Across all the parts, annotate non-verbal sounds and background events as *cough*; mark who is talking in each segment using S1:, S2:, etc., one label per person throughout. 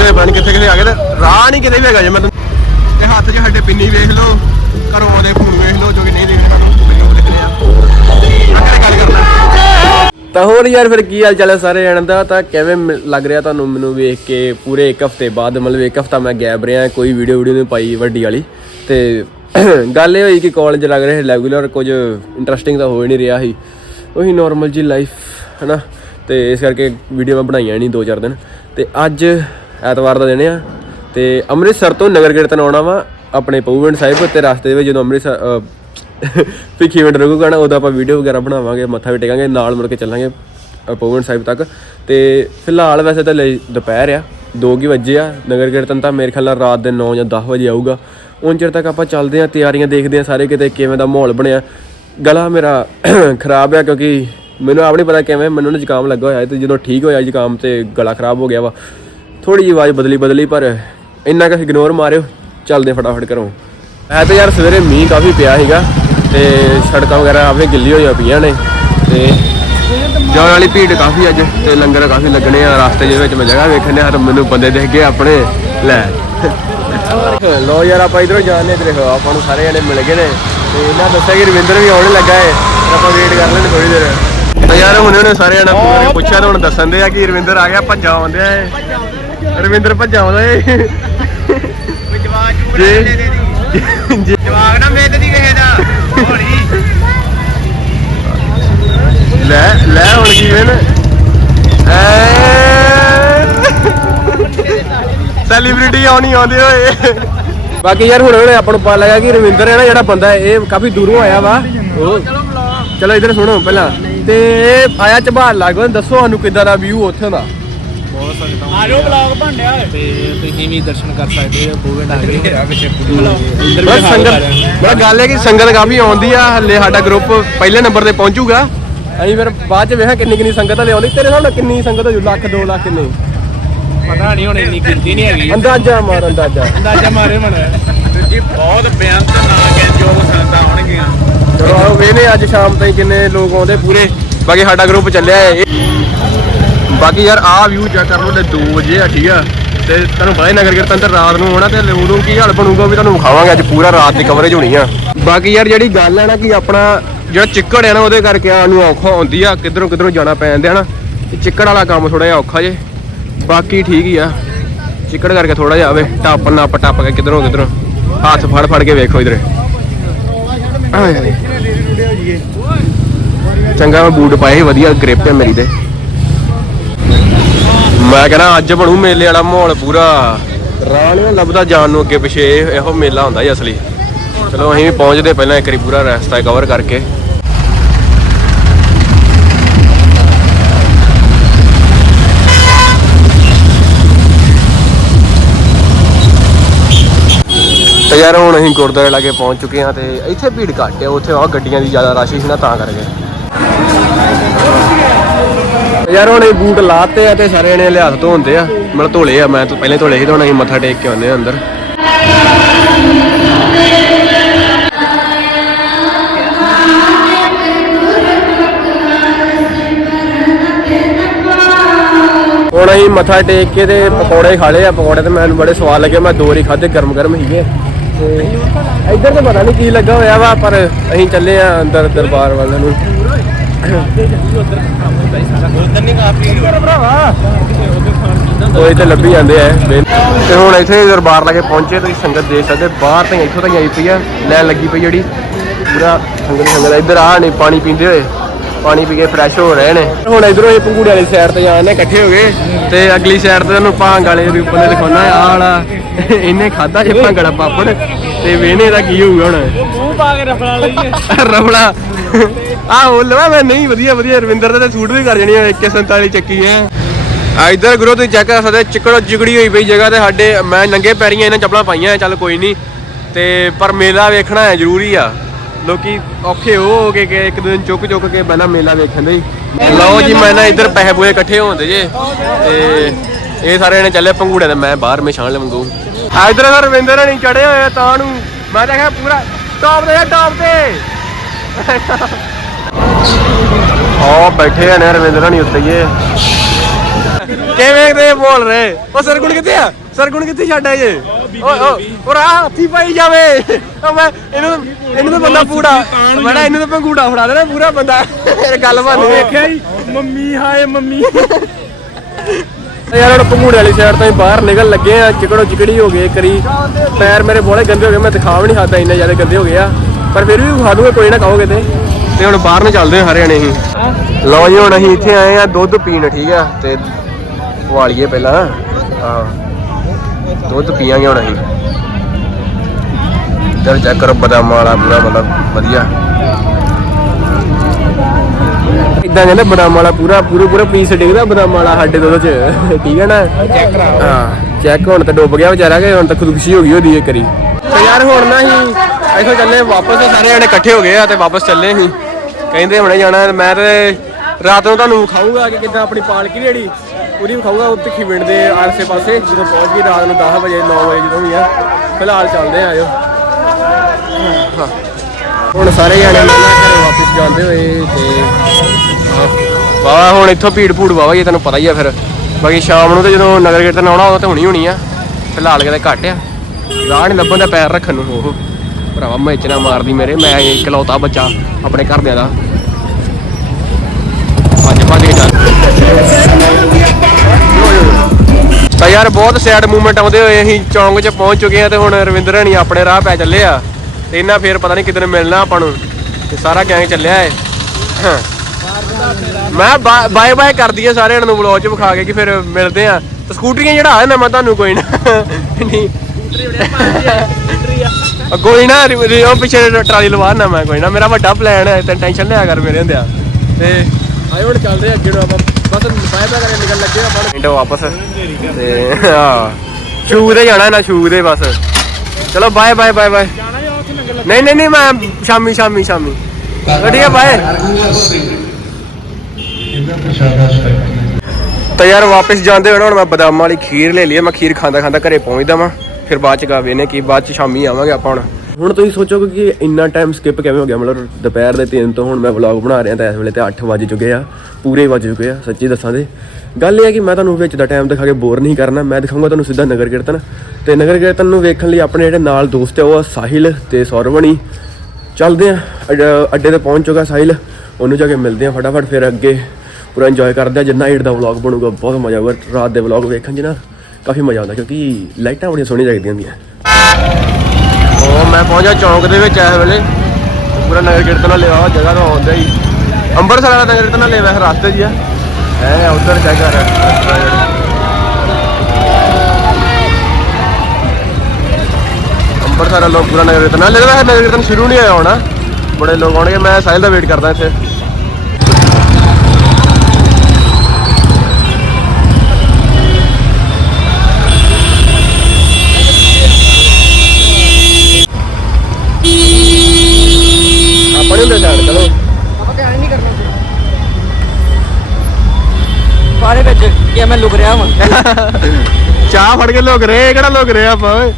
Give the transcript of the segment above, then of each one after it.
S1: ਹੋਏ ਪਤਾ ਨਹੀਂ ਕਿੱਥੇ ਕਿੱਥੇ ਆ ਗਏ ਤੇ ਰਾਹ ਨਹੀਂ ਕਿਤੇ ਵੀ ਹੈਗਾ ਜੇ ਮੈਂ ਤੁਹਾਨੂੰ- ਤੇ ਹੱਥ 'ਚ ਸਾਡੇ ਪਿੰਨੀ ਵੇਖ ਲਓ ਘਰੋਂ ਆਉਂਦੇ ਫੋਨ ਵੇਖ ਲਓ ਜੋ ਕਿ ਨਹੀਂ ਦੇਖਦੇ ਤੁਹਾਨੂੰ ਵੀਡੀਓ ਦੇਖਦੇ ਆ। ਅੱਗੇ ਗੱਲ ਕਰਨਾ ਤਾਂ ਹੋਰ ਯਾਰ ਫਿਰ ਕੀ ਹਾਲ ਚਾਲ ਹੈ ਸਾਰੇ ਜਣਾਂ ਦਾ? ਤਾਂ ਕਿਵੇਂ ਲੱਗ ਰਿਹਾ ਤੁਹਾਨੂੰ ਮੈਨੂੰ ਵੇਖ ਕੇ? ਪੂਰੇ ਇੱਕ ਹਫ਼ਤੇ ਬਾਅਦ ਮਤਲਬ ਇੱਕ ਹਫ਼ਤਾ ਮੈਂ ਗੈਪ ਰਿਹਾ ਕੋਈ ਵੀਡੀਓ ਵੀਡੀਓ ਨਹੀਂ ਪਾਈ ਵੱਡੀ ਵਾਲੀ। ਤੇ *clears throat* ਗੱਲ ਇਹ ਹੋਈ ਕਿ ਕਾਲਜ ਲੱਗ ਰਿਹਾ ਰੈਗੂਲਰ ਕੁਝ ਇੰਟਰਸਟਿੰਗ ਤਾਂ ਹੋ ਹੀ ਨਹੀਂ ਰਿਹਾ ਸੀ। ਉਹੀ ਨਾਰਮਲ ਜੀ ਲਾਈਫ ਹਨਾ? ਤੇ ਇਸ ਕਰਕੇ ਵੀਡੀਓ ਮੈਂ ਬਣਾਈਆਂ ਨਹੀਂ ਦੋ ਚਾਰ ਦਿਨ। ਤੇ ਅੱਜ ਐਤਵਾਰ ਦਾ ਦਿਨ ਆ। ਤੇ ਅੰਮ੍ਰਿਤਸਰ ਤੋਂ ਨਗਰ ਕੀਰਤਨ ਆਉਣਾ ਵਾ ਆਪਣੇ ਪਊਵਨ ਸਾਹਿਬ ਤੇ ਰਸਤੇ ਦੇ ਵਿੱਚ ਜਦੋਂ ਅੰਮ੍ਰਿਤਸਰ ਭਿੱਖੀ ਵਿੰਡ ਰੁਕੂਗਾ ਨਾ ਉਦੋਂ ਆਪਾਂ ਵੀਡੀਓ ਵਗੈਰਾ ਬਣਾਵਾਂਗੇ ਮੱਥਾ ਵੀ ਟੇਕਾਂਗੇ ਨਾਲ ਮੁੜ ਕੇ ਚੱਲਾਂਗੇ ਅ, ਸਾਹਿਬ ਤੱਕ। ਤੇ ਫਿਲਹਾਲ ਵੈਸੇ ਤਾਂ ਲਈ ਦੁਪਹਿਰ ਆ 2 ਕੀ ਵਜੇ ਆ। ਨਗਰ ਕੀਰਤਨ ਤਾਂ ਮੇਰੇ ਖਿਆਲ ਨਾਲ ਰਾਤ ਦੇ 9 ਜਾਂ 10 ਵਜੇ ਆਊਗਾ। ਉਨ ਚਿਰ ਤੱਕ ਆਪਾਂ ਚੱਲਦੇ ਆ ਤਿਆਰੀਆਂ ਦੇਖਦੇ ਆ ਸਾਰੇ ਕਿਤੇ ਕਿਵੇਂ ਦਾ ਮਾਹੌਲ ਬਣਿਆ। ਗਲਾ ਮੇਰਾ *clears throat* ਖਰਾਬ ਆ ਕਿਉਂਕਿ ਮੈਨੂੰ ਆਪ ਨਹੀਂ ਪਤਾ ਕਿਵੇਂ ਮੈਨੂੰ ਨਾ ਜ਼ੁਕਾਮ ਲੱਗਾ ਹੋਇਆ ਹੈ ਤੇ ਜਦੋਂ ਠੀਕ ਹੋਇਆ ਜ਼ੁਕਾਮ ਤੇ ਗਲਾ ਖਰਾਬ ਹੋ ਗਿਆ ਵਾ। ਥੋੜੀ ਜਿਹੀ ਆਵਾਜ਼ ਬਦਲੀ ਬਦਲੀ, ਪਰ ਇੰਨਾ ਕੁ ਇਗਨੋਰ ਮਾਰਿਓ। ਚੱਲਦੇ ਫਟਾਫਟ ਕਰੋ ਐ ਤਾਂ ਯਾਰ ਸਵੇਰੇ ਮੀਂਹ ਕਾਫੀ ਪਿਆ ਸੀਗਾ ਤੇ ਸੜਕਾਂ ਵਗੈਰਾ ਆਪੇ ਗਿੱਲੀ ਹੋਈਆਂ ਪਈਆਂ ਨੇ ਤੇ ਜਾਣ ਵਾਲੀ ਭੀੜ ਕਾਫੀ ਅੱਜ ਤੇ ਲੰਗਰ ਕਾਫੀ ਲੱਗਣੇ ਆ। ਰਸਤੇ ਦੇ ਵਿੱਚ ਮੈਂ ਜਗ੍ਹਾ ਵੇਖਣ ਡਿਆ ਤੇ ਮੈਨੂੰ ਬੰਦੇ ਦੇਖ ਗਏ ਆਪਣੇ ਲੈ। ਲੋ ਯਾਰ, ਆਪਾਂ ਇਧਰੋਂ ਜਾਣੇ ਤੇ ਦੇਖੋ, ਆਪਾਂ ਨੂੰ ਸਾਰੇ ਜਣੇ ਮਿਲ ਗਏ ਨੇ ਤੇ ਇਹਨਾਂ ਦੱਸਿਆ ਕਿ ਰਵਿੰਦਰ ਵੀ ਆਉਣ ਲੱਗਾ ਏ ਆਪਾਂ ਵੇਟ ਕਰ ਲੈਣ ਥੋੜੀ ਦੇਰ। ਤੇ ਯਾਰ, ਹੁਣ ਉਹਨੇ ਸਾਰੇ ਜਣੇ ਪੁੱਛਿਆ ਤੇ ਹੁਣ ਦੱਸਣ ਦੇ ਆ ਕਿ ਰਵਿੰਦਰ ਆ ਗਿਆ ਭੱਜਾ ਆਉਂਦੇ ਆ ਰਵਿੰਦਰ ਭੱਜਾ ਆਉਂਦਾ ਏ
S2: ਜਵਾਬ ਚੂੜ। ਦੇ ਦੇ ਦੀ ਜਵਾਬ ਨਾ ਮੇਦ ਦੀ ਕਿਸੇ ਦਾ ਹੋਣੀ
S1: ਲੈ ਲੈ ਹੁਣ ਕੀ ਵੇਨ ਸੈਲੀਬ੍ਰਿਟੀ ਆਉਣੀ ਆਉਂਦੇ ਹੋਏ ਬਾਕੀ ਯਾਰ ਹੁਣ ਉਹਨੇ ਆਪਾਂ ਨੂੰ ਪਤਾ ਲੱਗਾ ਕਿ ਰਵਿੰਦਰ ਹੈ ਨਾ ਜਿਹੜਾ ਬੰਦਾ ਇਹ ਕਾਫੀ ਦੂਰੋਂ ਆਇਆ ਵਾ। ਚਲੋ ਇਧਰ ਸੁਣੋ ਪਹਿਲਾਂ। ਤੇ ਆਇਆ ਝਬਾਲ ਲੱਗ ਦੱਸੋ ਸਾਨੂੰ ਕਿੱਦਾਂ ਦਾ ਵਿਊ ਉੱਥੇ ਦਾ।
S3: ਬਹੁਤ ਸੰਗਤਾਂ
S2: ਆਜੋ ਬਲੌਗ ਭੰਡਿਆ
S3: ਤੇ ਤੁਸੀਂ ਵੀ ਦਰਸ਼ਨ ਕਰ ਸਕਦੇ ਹੋ ਬੂਵੇ ਢਾਗੇ ਅੰਦਰ
S1: ਬਸ
S3: ਵੀ
S1: ਸੰਗਤ ਬੜਾ ਗੱਲ ਹੈ ਕਿ ਸੰਗਤ ਕਾਫੀ ਆਉਂਦੀ ਆ ਹਲੇ ਸਾਡਾ ਗਰੁੱਪ ਪਹਿਲੇ ਨੰਬਰ ਤੇ ਪਹੁੰਚੂਗਾ। ਅਸੀਂ ਫਿਰ ਬਾਅਦ ਚ ਵੇਖਾਂ ਕਿੰਨੀ ਕਿੰਨੀ ਸੰਗਤ ਹਲੇ ਆਉਂਦੀ। ਤੇਰੇ ਹਿਸਾਬ ਨਾਲ ਕਿੰਨੀ ਸੰਗਤ ਹੋ ਜੂ ਲੱਖ 2 ਲੱਖ ਕਿੰਨੀ?
S3: ਪਤਾ ਨਹੀਂ ਹੁਣ ਇੰਨੀ ਗਿਣਤੀ ਨਹੀਂ ਹੈਗੀ।
S1: ਅੰਦਾਜ਼ਾ ਮਾਰ ਅੰਦਾਜ਼ਾ।
S3: ਅੰਦਾਜ਼ਾ ਮਾਰੇ ਮਨ
S2: ਜੀ ਬਹੁਤ ਬੇਅੰਤ ਨਾ ਕੇ ਜੋ ਸੰਗਤਾਂ ਆਉਣਗੀਆਂ।
S1: ਚਲੋ ਆਓ ਵੇਨੇ ਅੱਜ ਸ਼ਾਮ ਤਾਈਂ ਕਿੰਨੇ ਲੋਕ ਆਉਂਦੇ ਪੂਰੇ। ਬਾਕੀ ਸਾਡਾ ਗਰੁੱਪ ਚੱਲਿਆ ਹੈ। ਬਾਕੀ ਯਾਰ ਆਹ ਵਿਊ ਚੈੱਕ ਕਰ ਲਓ ਤੇ 2 ਵਜੇ ਆ, ਠੀਕ ਆ। ਤੇ ਤੁਹਾਨੂੰ ਪਤਾ ਹੀ ਨਗਰ ਕੀਰਤਨ ਤੇ ਰਾਤ ਨੂੰ ਹੋਣਾ ਤੇ ਉਦੋਂ ਕੀ ਹਾਲ ਬਣੂਗਾ ਵੀ ਤੁਹਾਨੂੰ ਵਿਖਾਵਾਂਗੇ, ਅੱਜ ਪੂਰਾ ਰਾਤ ਦੀ ਕਵਰੇਜ ਹੋਣੀ ਆ। ਬਾਕੀ ਯਾਰ ਜਿਹੜੀ ਗੱਲ ਹੈ ਨਾ ਕਿ ਆਪਣਾ ਜਿਹੜਾ ਚਿੱਕੜ ਹੈ ਨਾ ਉਹਦੇ ਕਰਕੇ ਆਉਣ ਨੂੰ ਔਖਾ ਹੁੰਦੀ ਆ, ਕਿੱਧਰੋਂ ਕਿੱਧਰੋਂ ਜਾਣਾ ਪੈ ਜਾਂਦਾ ਨਾ। ਤੇ ਚਿੱਕੜ ਵਾਲਾ ਕੰਮ ਥੋੜਾ ਜਿਹਾ ਔਖਾ ਜੇ। ਬਾਕੀ ਠੀਕ ਹੀ ਆ। ਚਿੱਕੜ ਕਰਕੇ ਥੋੜਾ ਜਿਹਾ ਆਵੇ, ਟੱਪ ਨੱਪ ਟੱਪ ਕੇ ਕਿੱਧਰੋਂ ਕਿਧਰੋਂ। ਹੱਥ ਫੜ ਫੜ ਕੇ ਵੇਖੋ ਇਧਰ। ਚੰਗਾ ਮੈਂ ਬੂਟ ਪਾਏ ਸੀ, ਵਧੀਆ ਗ੍ਰਿਪ ਹੈ ਮੇਰੀ ਤੇ। ਮੈਂ ਕਹਿੰਦਾ ਅੱਜ ਬਣੂ ਮੇਲੇ ਵਾਲਾ ਮਾਹੌਲ ਪੂਰਾ। ਰਾਹ ਨੀ ਲੱਭਦਾ ਜਾਣ ਨੂੰ ਅੱਗੇ ਪਿਛੇ, ਇਹੋ ਮੇਲਾ ਹੁੰਦਾ ਹੀ ਅਸਲੀ। ਚਲੋ ਅਸੀਂ ਵੀ ਪਹੁੰਚਦੇ ਪਹਿਲਾਂ ਇੱਕ ਵਾਰੀ ਪੂਰਾ ਰਸਤਾ ਕਵਰ ਕਰਕੇ। ਤੇ ਯਾਰ ਹੁਣ ਅਸੀਂ ਗੁਰਦੁਆਰੇ ਲਾਗੇ ਪਹੁੰਚ ਚੁੱਕੇ ਹਾਂ ਤੇ ਇੱਥੇ ਭੀੜ ਘੱਟ ਹੈ, ਉੱਥੇ ਆ ਗੱਡੀਆਂ ਦੀ ਜ਼ਿਆਦਾ ਰਸ਼ ਸੀ ਨਾ ਤਾਂ ਕਰਕੇ। ਯਾਰ ਹੁਣ ਇਹ ਬੂਟ ਲਾਤੇ ਆ ਤੇ ਸਾਰੇ ਨੇ ਲਿਆਤ ਧੋਂਦੇ ਆ। ਮਤਲਬ ਧੋਲੇ ਆ, ਮੈਂ ਤਾਂ ਪਹਿਲੇ ਧੋਲੇ ਸੀ ਤੇ ਹੁਣ ਅਸੀਂ ਮੱਥਾ ਟੇਕ ਕੇ ਆਉਂਦੇ ਆ ਅੰਦਰ। ਹੁਣ ਅਸੀਂ ਮੱਥਾ ਟੇਕ ਕੇ ਤੇ ਪਕੌੜੇ ਖਾ ਲਏ ਆ। ਪਕੌੜੇ ਤੇ ਮੈਨੂੰ ਬੜੇ ਸਵਾਦ ਲੱਗੇ। ਮੈਂ ਦੋ ਵਾਰੀ ਖਾਦੇ ਗਰਮ ਗਰਮ ਸੀਗੇ। ਤੇ ਇੱਧਰ ਤੇ ਪਤਾ ਨਹੀਂ ਕੀ ਲੱਗਾ ਹੋਇਆ ਵਾ, ਪਰ ਅਸੀਂ ਚੱਲੇ ਆ ਅੰਦਰ ਦਰਬਾਰ ਵੱਲ ਨੂੰ। ਉਹ ਇੱਥੇ ਲੱਭੀ ਜਾਂਦੇ ਆ। ਬਿਨ- ਤੇ ਹੁਣ ਇੱਥੇ ਦਰਬਾਰ ਲਾਗੇ ਪਹੁੰਚੇ ਤੁਸੀਂ ਸੰਗਤ ਦੇਖ ਸਕਦੇ ਬਾਹਰ ਤਾਂ ਇੱਥੋਂ ਤੱਕ ਆਈ ਪਈ ਆ ਲੈਣ ਲੱਗੀ ਪਈ ਜਿਹੜੀ। ਪੂਰਾ ਸੰਗਤ ਸੰਗਤ। ਇੱਧਰ ਆ ਨੇ ਪਾਣੀ ਪੀਂਦੇ ਹੋਏ। ਪਾਣੀ ਪੀ ਕੇ ਫਰੈਸ਼ ਹੋ ਰਹੇ ਨੇ। ਹੁਣ ਇਧਰੋਂ ਇਹ ਪੰਗੂੜੇ ਵਾਲੀ ਸਾਈਡ ਤੇ ਜਾਣ ਨੇ ਇਕੱਠੇ ਹੋ ਗਏ। ਤੇ ਅਗਲੀ ਸਾਈਡ ਤੇ ਤੁਹਾਨੂੰ ਭਾਂਗ ਵਾਲੇ ਰੂਪ ਨੇ ਦਿਖਾਉਣਾ ਆ ਵਾਲਾ। ਇਹਨੇ ਖਾਦਾ ਜੇ ਭਾਂਗੜਾ ਪਾਪੜ। ਤੇ ਵੇਨੇ ਦਾ ਕੀ ਹੋਊਗਾ ਹੁਣ?
S3: ਮੂੰਹ ਪਾ ਕੇ ਰਫੜਾ ਲਈਏ
S1: ਰਬੜਾ ਆਹੋ ਲਵਾ, ਮੈਂ ਨਹੀਂ, ਵਧੀਆ ਵਧੀਆ, ਰਵਿੰਦਰ ਦੇ ਸੂਟ ਵੀ ਕਰ ਜਣੀ ਆ 147 ਚੱਕੀ ਆ। ਆ ਇਧਰ ਗੁਰੂ ਤੁਸੀਂ ਚੈੱਕ ਕਰ ਸਕਦੇ ਚਿੱਕੜ ਜਿਗੜੀ ਹੋਈ ਪਈ ਜਗ੍ਹਾ ਤੇ ਸਾਡੇ, ਮੈਂ ਨੰਗੇ ਪੈਰੀਆਂ ਇਹਨਾਂ ਚੱਪਲਾਂ ਪਾਈਆਂ, ਚੱਲ ਕੋਈ ਨਹੀਂ। ਤੇ ਪਰ ਮੇਲਾ ਵੇਖਣਾ ਹੈ, ਜ਼ਰੂਰੀ ਆ। ਲੋਕੀ ਔਖੇ ਹੋ ਹੋ ਕਿ ਇੱਕ ਦਿਨ ਚੁੱਕ ਚੁੱਕ ਕੇ ਪਹਿਲਾਂ ਮੇਲਾ ਵੇਖਣ ਦੇ ਲਓ ਜੀ, ਮੈਂ ਨਾ ਇੱਧਰ ਪੈਸੇ ਪੂਏ ਇਕੱਠੇ ਹੋਉਂਦੇ ਜੇ। ਤੇ ਇਹ ਸਾਰੇ ਨੇ ਚੱਲੇ ਪੰਗੂੜੇ ਤੇ, ਮੈਂ ਬਾਹਰ ਮੈਂ ਛਾਣ ਲਵਾਂਗੂ। ਆ ਇਧਰ ਸਰ ਰਵਿੰਦਰ ਨਹੀਂ ਚੜੇ ਹੋਏ ਤਾਂ ਨੂੰ। ਮੈਂ ਦੇਖਿਆ ਪੂਰਾ ਟੌਪ ਤੇ ਟੌਪ ਤੇ। ਆ ਬੈਠੇ ਆ ਨੇ ਰਵਿੰਦਰ ਨਹੀਂ ਉੱਤੇ ਹੀ ਇਹ ਕਿਵੇਂ ਤੇ ਬੋਲ ਰਹੇ? ਉਹ ਸਰਗੁਣ ਕਿੱਥੇ ਆ? ਸਰਗੁਣ ਕਿੱਥੇ ਛੱਡ ਆਏ ਜੇ? ਓ ਓ ਉਹ ਰਾਹ ਹੱਥੀ ਪਾਈ ਜਾਵੇ। ਉਹ ਮੈਂ ਇਹਨੂੰ ਇਹਨੂੰ ਤਾਂ ਬੰਦਾ ਪੂੜਾ ਨਾ ਇਹਨੂੰ ਤਾਂ ਪੰਗੂੜਾ ਫੜਾ ਦੇਣਾ ਪੂਰਾ ਬੰਦਾ। ਫਿਰ ਗੱਲ ਬਣ ਵੇਖਿਆ ਹੀ ਮੰਮੀ ਹਾਏ ਮੰਮੀ। ਯਾਰ ਹੁਣ ਪੰਗੂੜੇ ਵਾਲੀ ਸਾਈਡ ਤੋਂ ਹੀ ਬਾਹਰ ਨਿਕਲ ਲੱਗੇ ਆ। ਚਿਕੜੋ ਚਿਕੜੀ ਹੋ ਗਏ ਕਰੀ ਪੈਰ ਮੇਰੇ ਬੋਲੇ ਗੰਦੇ ਹੋ ਗਏ ਮੈਂ ਦਿਖਾ ਵੀ ਨਹੀਂ ਸਕਦਾ ਇੰਨੇ ਜ਼ਿਆਦਾ ਗੰਦੇ ਹੋ ਗਏ ਆ। ਪਰ ਫਿਰ ਵੀ ਵਿਖਾ ਦੂੰਗਾ ਕੋਈ ਨਾ ਕਹੋਗੇ ਤੇ। ਤੇ ਹੁਣ ਬਾਹਰ ਨੂੰ ਚੱਲਦੇ ਸਾਰੇ ਜਣੇ ਹੀ। ਲਓ ਜੀ ਹੁਣ ਅਸੀਂ ਇੱਥੇ ਆਏ ਆ ਦੁੱਧ ਪੀਣ ਠੀਕ ਆ? ਤੇ ਵਾਲੀਏ ਪਹਿਲਾਂ। ਆ ਦੁੱਧ ਪੀਾਂਗੇ ਹੁਣ ਅਸੀਂ। ਚਲ ਚੈੱਕ ਕਰੋ ਬਦਾਮ ਵਾਲਾ ਪੂਰਾ ਮਤਲਬ ਵਧੀਆ। ਇਦਾਂ ਕਹਿੰਦੇ ਬਦਾਮ ਵਾਲਾ ਪੂਰਾ ਪੂਰਾ ਪੂਰਾ ਪੀਸ ਡਿੱਗਦਾ ਬਦਾਮ ਵਾਲਾ ਸਾਡੇ ਦੁੱਧ 'ਚ। ਠੀਕ ਹੈ ਨਾ? ਚੈੱਕ ਕਰਾ ਹਾਂ ਚੈੱਕ ਹੁਣ ਤਾਂ ਡੁੱਬ ਗਿਆ ਵਿਚਾਰਾ ਕਿ ਹੁਣ ਤਾਂ ਖੁਦਕੁਸ਼ੀ ਹੋ ਗਈ ਉਹਦੀ ਇੱਕ ਵਾਰੀ। ਤੇ ਯਾਰ ਹੁਣ ਨਾ ਹੀ ਇੱਥੋਂ ਚੱਲੇ, ਵਾਪਸ ਸਾਰੇ ਜਣੇ ਇਕੱਠੇ ਹੋ ਗਏ ਆ ਤੇ ਵਾਪਸ ਚੱਲੇ ਅਸੀਂ। ਕਹਿੰਦੇ ਹੁਣੇ ਜਾਣਾ, ਮੈਂ ਤੇ ਰਾਤ ਨੂੰ ਤੁਹਾਨੂੰ ਵਿਖਾਊਂਗਾ ਕਿ ਕਿੱਦਾਂ ਆਪਣੀ ਪਾਲਕੀ ਜਿਹੜੀ ਪੂਰੀ ਵਿਖਾਊਂਗਾ ਉੱਤੇ ਖਿਵਣ ਦੇ ਆਸੇ ਪਾਸੇ ਜਦੋਂ ਪਹੁੰਚ ਗਈ ਰਾਤ ਨੂੰ 10 ਵਜੇ 9 ਵਜੇ ਜਦੋਂ ਵੀ ਆ। ਫਿਲਹਾਲ ਚੱਲਦੇ ਆ ਹੁਣ ਸਾਰੇ ਜਣੇ ਨਾ ਘਰੇ ਵਾਪਸ ਜਾਂਦੇ ਹੋਏ ਤੇ ਵਾਹ, ਹੁਣ ਇੱਥੋਂ ਭੀੜ ਭੂੜ ਵਾਵਾ ਹੀ ਤੁਹਾਨੂੰ ਪਤਾ ਹੀ ਆ ਫਿਰ। ਬਾਕੀ ਸ਼ਾਮ ਨੂੰ ਤੇ ਜਦੋਂ ਨਗਰ ਕੀਰਤਨ ਆਉਣਾ, ਉਦੋਂ ਤਾਂ ਹੋਣੀ ਹੋਣੀ ਆ। ਫਿਲਹਾਲ ਕਿਤੇ ਘੱਟ ਆ। ਰਾਹ ਨਹੀਂ ਲੱਭਣ ਦਾ ਪੈਰ ਰੱਖਣ ਨੂੰ। ਉਹ ਭਰਾਵਾ ਮੇਚਣਾ ਮਾਰਦੀ ਮੇਰੇ ਮੈਂ ਇਕਲੌਤਾ ਬੱਚਾ ਆਪਣੇ ਘਰਦਿਆਂ ਦਾ। ਭੱਜ ਭੱਜ ਕੇ ਚੱਲ। ਤਾਂ ਯਾਰ ਬਹੁਤ ਸੈਡ ਮੂਵਮੈਂਟ ਆਉਂਦੇ ਹੋਏ ਅਸੀਂ ਚੌਂਕ 'ਚ ਪਹੁੰਚ ਚੁੱਕੇ ਆ ਤੇ ਹੁਣ ਰਵਿੰਦਰ ਹਣੀ ਆਪਣੇ ਰਾਹ ਪੈ ਚੱਲੇ ਆ। ਤੇ ਇਹਨਾਂ ਫੇਰ ਪਤਾ ਨਹੀਂ ਕਿਦਨ ਮਿਲਣਾ ਆਪਾਂ ਨੂੰ। ਤੇ ਸਾਰਾ ਗੈਂਗ ਚੱਲਿਆ ਏ। ਮੈਂ ਬਾਏ ਬਾਏ ਕਰਦੀ ਆ ਸਾਰਿਆਂ ਨੂੰ ਵਲੌਗ 'ਚ ਵਿਖਾ ਕੇ ਕਿ ਫਿਰ ਮਿਲਦੇ ਆ। ਤੇ ਸਕੂਟਰੀਆਂ ਜਿਹੜਾ ਆ ਨਾ ਮੈਂ ਤੁਹਾਨੂੰ ਕੋਈ ਨਾ ਨਹੀਂ। ਆ, ਕੋਈ ਨਾ ਰਿ- ਰਿ- ਉਹ ਪਿੱਛੇ ਟਰਾਲੀ ਲਵਾ ਨਾ ਮੈਂ ਕੋਈ ਨਾ ਮੇਰਾ ਵੱਡਾ ਪਲਾਨ ਹੈ ਤੇ ਟੈਨਸ਼ਨ ਲਿਆ ਕਰ ਮੇਰੇ ਹੁੰਦਿਆ ਤੇ ਆਏ ਹੁਣ ਚੱਲਦੇ ਆ ਅੱਗੇ ਨੂੰ ਆਪਾਂ ਬਸ ਬਾਏ ਬਾਏ ਕਰਕੇ ਨਿਕਲ ਲੱਗੇ ਆਪਾਂ ਪਿੰਡ ਵਾਪਸ ਤੇ ਹਾਂ ਸ਼ੂ ਤੇ ਜਾਣਾ ਨਾ ਸ਼ੂ ਦੇ ਬਸ ਚਲੋ ਬਾਏ ਬਾਏ ਬਾਏ ਬਾਏ ਨਹੀਂ ਨਹੀਂ ਨਹੀਂ ਮੈਂ ਸ਼ਾਮੀ ਸ਼ਾਮੀ ਸ਼ਾਮੀ ਠੀਕ ਹੈ ਬਾਏ ਤਾਂ ਯਾਰ ਵਾਪਸ ਜਾਂਦੇ ਨਾ ਹੁਣ ਮੈਂ ਬਦਾਮਾਂ ਵਾਲੀ ਖੀਰ ਲੈ ਲਈ ਮੈਂ ਖੀਰ ਖਾਂਦਾ ਖਾਂਦਾ ਘਰੇ ਪਹੁੰਚਦਾ ਵਾਂ ਫਿਰ ਬਾਅਦ ਚ ਗਾਵੇ ਨੇ ਕੀ ਬਾਅਦ ਚ ਸ਼ਾਮੀ ਆਵਾਂਗੇ ਆਪਾਂ ਹੁਣ। ਹੁਣ ਤੁਸੀਂ ਸੋਚੋਗੇ ਕਿ ਇੰਨਾ ਟਾਈਮ ਸਕਿਪ ਕਿਵੇਂ ਹੋ ਗਿਆ? ਮਤਲਬ ਦੁਪਹਿਰ ਦੇ 3 ਤੋਂ ਹੁਣ ਮੈਂ ਵਲੌਗ ਬਣਾ ਰਿਹਾ, ਤਾਂ ਇਸ ਵੇਲੇ ਤੇ 8 ਵਜ ਚੁੱਕੇ ਆ, ਪੂਰੇ ਵੱਜ ਚੁੱਕੇ ਆ, ਸੱਚੀ ਦੱਸਾਂ ਤੇ। ਗੱਲ ਇਹ ਹੈ ਕਿ ਮੈਂ ਤੁਹਾਨੂੰ ਵਿੱਚ ਦਾ ਟਾਈਮ ਦਿਖਾ ਕੇ ਬੋਰ ਨਹੀਂ ਕਰਨਾ, ਮੈਂ ਦਿਖਾਊਂਗਾ ਤੁਹਾਨੂੰ ਸਿੱਧਾ ਨਗਰ ਕੀਰਤਨ। ਤੇ ਨਗਰ ਕੀਰਤਨ ਨੂੰ ਵੇਖਣ ਲਈ ਆਪਣੇ ਜਿਹੜੇ ਨਾਲ ਦੋਸਤ ਆ, ਉਹ ਸਾਹਿਲ ਤੇ ਸੌਰਵਣੀ। ਚੱਲਦੇ ਆ ਅੱਡ- ਅੱਡੇ ਤੇ ਪਹੁੰਚ ਚੁੱਕਾ ਸਾਹਿਲ, ਉਹਨੂੰ ਜਾ ਕੇ ਮਿਲਦੇ ਆ ਫਟਾਫਟ, ਫਿਰ ਅੱਗੇ ਪੂਰਾ ਇੰਜੋਏ ਕਰਦੇ ਆ, ਜਿੰਨਾ ਏਡ ਦਾ ਵਲੌਗ ਬਣੂਗਾ, ਬਹੁਤ ਮਜ਼ਾ ਆਊਗਾ, ਰਾਤ ਦੇ ਵਲੌਗ ਵੇਖਣ 'ਚ ਨਾ। ਕਾਫੀ ਮਜ਼ਾ ਆਉਂਦਾ ਕਿਉਂਕਿ ਲਾਈਟਾਂ ਬੜੀਆਂ ਸੋਹਣੀਆਂ ਲੱਗਦੀਆਂ ਹੁੰਦੀਆਂ। ਉਹ ਮੈਂ ਪਹੁੰਚਿਆ ਚੌਂਕ ਦੇ ਵਿੱਚ ਇਸ ਵੇਲੇ। ਪੂਰਾ ਨਗਰ ਕੀਰਤਨ ਵਾਲੇ ਜਗ੍ਹਾ ਤੋਂ ਆਉਂਦਾ ਹੀ ਅੰਮ੍ਰਿਤਸਰ ਵਾਲਾ ਨਗਰ ਕੀਰਤਨ ਵਾਲੇ ਵੈਸੇ ਰਸਤੇ 'ਚ ਹੀ ਆ। ਹੈ, ਉਧਰ ਜਗ੍ਹਾ ਰਸਤਾ ਜਿਹੜਾ ਅੰਮ੍ਰਿਤਸਰ ਵਾਲਾ ਲੋਕ ਪੂਰਾ ਨਗਰ ਕੀਰਤਨ ਲੱਗਦਾ ਹੈ ਨਗਰ ਕੀਰਤਨ ਸ਼ੁਰੂ ਨਹੀਂ ਹੋਇਆ ਹੋਣਾ। ਬੜੇ ਲੋਕ ਆਉਣਗੇ, ਮੈਂ ਸਾਹਿਲ ਦਾ ਵੇਟ ਕਰਦਾ ਇੱਥੇ ਆਪਾਂ ਨਹੀਂ ਹੁੰਦੇ ਸਾਈਡ ਚਲੋ
S4: ਆਪਾਂ ਧਿਆਨ ਨਹੀਂ ਕਰਨਾ ਬਾਰੇ ਵਿੱਚ ਕਿ ਮੈਂ ਲੁਕ ਰਿਹਾ ਹਾਂ
S1: ਚਾਹ ਫੜ ਕੇ ਲੋਕ ਰਹੇ ਇਹ ਕਿਹੜਾ ਲੋਕ ਰਹੇ ਆਪਾਂ ਓਏ?